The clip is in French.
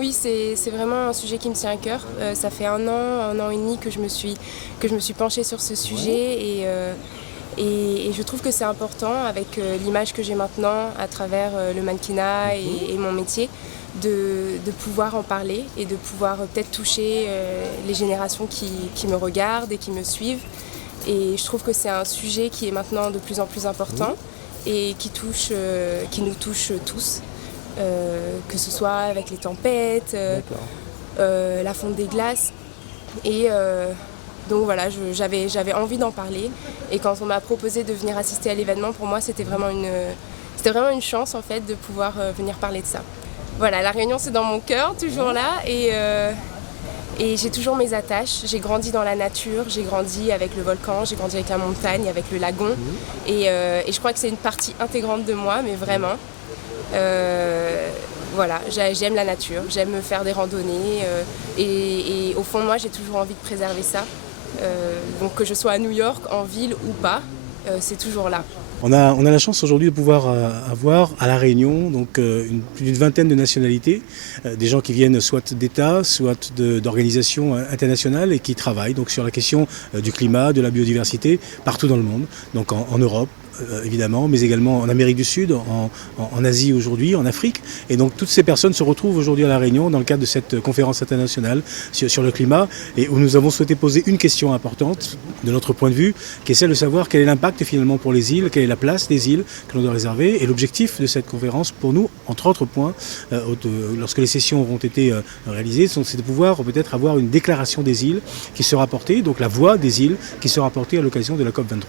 Oui, c'est vraiment un sujet qui me tient à cœur. Ça fait un an et demi que je me suis penchée sur ce Ouais. sujet et je trouve que c'est important avec l'image que j'ai maintenant à travers le mannequinat Mmh. et mon métier de pouvoir en parler et de pouvoir peut-être toucher les générations qui me regardent et qui me suivent. Et je trouve que c'est un sujet qui est maintenant de plus en plus important Oui, et qui nous touche tous, que ce soit avec les tempêtes, d'accord. la fonte des glaces. Et donc voilà, j'avais envie d'en parler. Et quand on m'a proposé de venir assister à l'événement, pour moi, c'était vraiment une chance en fait de pouvoir venir parler de ça. Voilà, la Réunion, c'est dans mon cœur, toujours Ouais. là. Et j'ai toujours mes attaches. J'ai grandi dans la nature, j'ai grandi avec le volcan, j'ai grandi avec la montagne, avec le lagon. Mmh. Et je crois que c'est une partie intégrante de moi, mais vraiment. Voilà, j'aime la nature, j'aime faire des randonnées. Et au fond de moi, j'ai toujours envie de préserver ça. Donc que je sois à New York, en ville ou pas, c'est toujours là. On a la chance aujourd'hui de pouvoir avoir à La Réunion donc, plus d'une vingtaine de nationalités, des gens qui viennent soit d'États, soit d'organisations internationales et qui travaillent donc, sur la question du climat, de la biodiversité partout dans le monde, donc en Europe. Évidemment, mais également en Amérique du Sud, en Asie aujourd'hui, en Afrique. Et donc toutes ces personnes se retrouvent aujourd'hui à La Réunion dans le cadre de cette conférence internationale sur le climat et où nous avons souhaité poser une question importante de notre point de vue, qui est celle de savoir quel est l'impact finalement pour les îles, quelle est la place des îles que l'on doit réserver. Et l'objectif de cette conférence pour nous, entre autres points, lorsque les sessions auront été réalisées, c'est de pouvoir peut-être avoir une déclaration des îles qui sera portée, donc la voix des îles qui sera portée à l'occasion de la COP23.